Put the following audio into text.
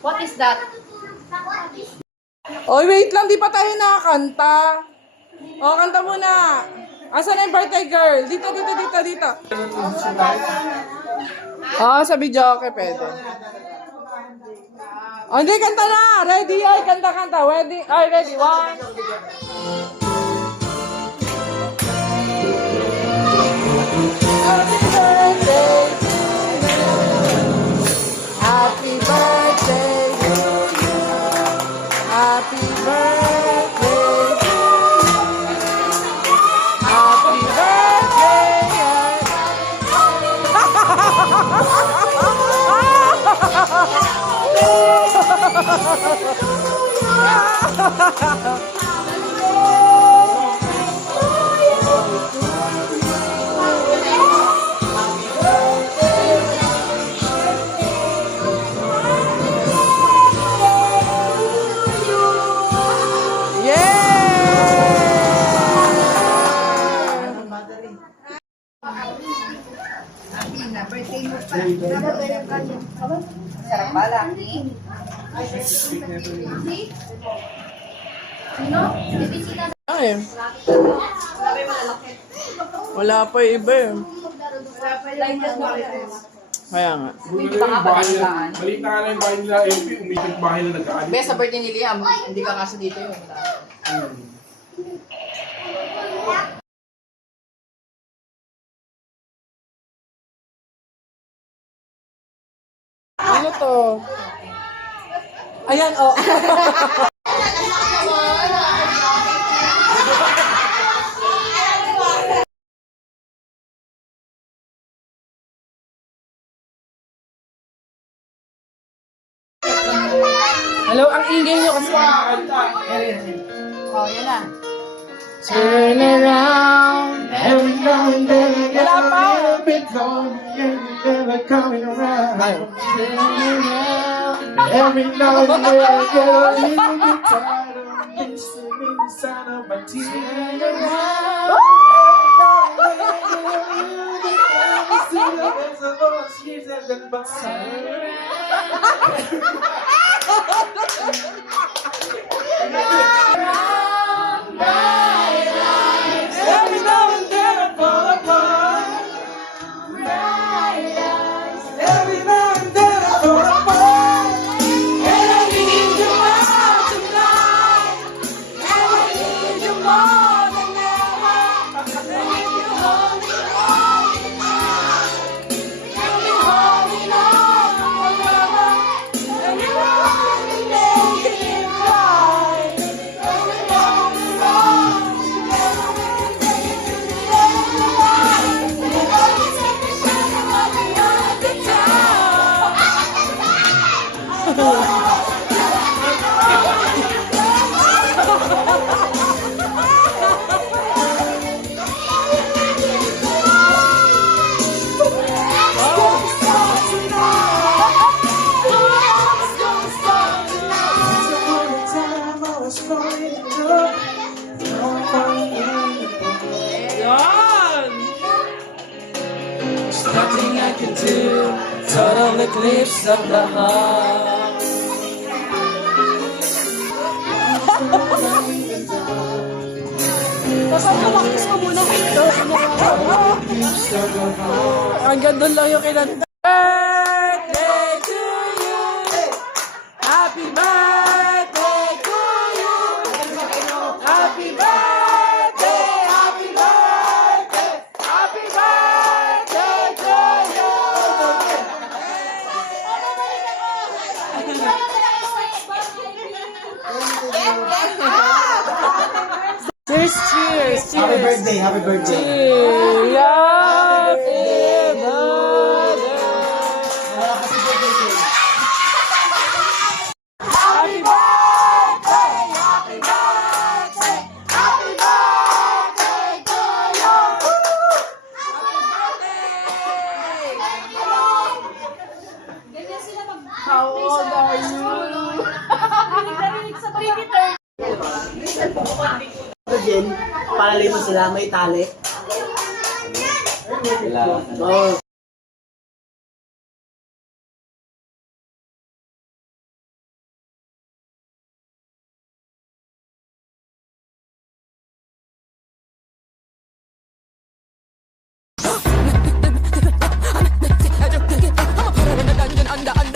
What is that? Oy, wait lang, di pa tayo nakakanta. O, kanta muna. Asan na yung birthday girl? Dito. Sa video, okay, pwede. O, hindi, kanta na. Ready, ay, kanta. Ready, ay, ready. 1. Happy birthday to you. Happy birthday to you. Happy Sarap ba lang? Ay, wala pa yung iba eh. Kaya nga. Balita ka na yung bahay nila, LP, umikot bahay na nagkaalit. Best sa birthday ni Liam, hindi ka kasi dito yun. Ano to? Ayan, oh. Hello, ang ingay nyo kasi. Oh, yan na. Turn around every now and then. Wala pa. Every now and then I get a little bit tired of listening the sound of my tears. Every now and then I fall apart. Every now and then I fall apart. And I need you more tonight. And I need you more than ever. And if you hold me on tonight, you'll be holding on forever. And you want me make it right. And we hold me on together. We can take it to the end of the line. And if I can take the shadow of the night at the top. Nothing I can do, total eclipse of the heart. Pasakalakis mo muna ito. Hanggang doon lang yung kinanta. Birthday to you. Happy birthday to you. Happy birthday, happy birthday, happy birthday to you. Cheers, cheers, cheers. Happy birthday, happy birthday. Cheers. Happy birthday. Happy birthday, happy birthday, happy birthday to you. How old are you? Jen, palalay mo sila, may tali. Oh. I'm a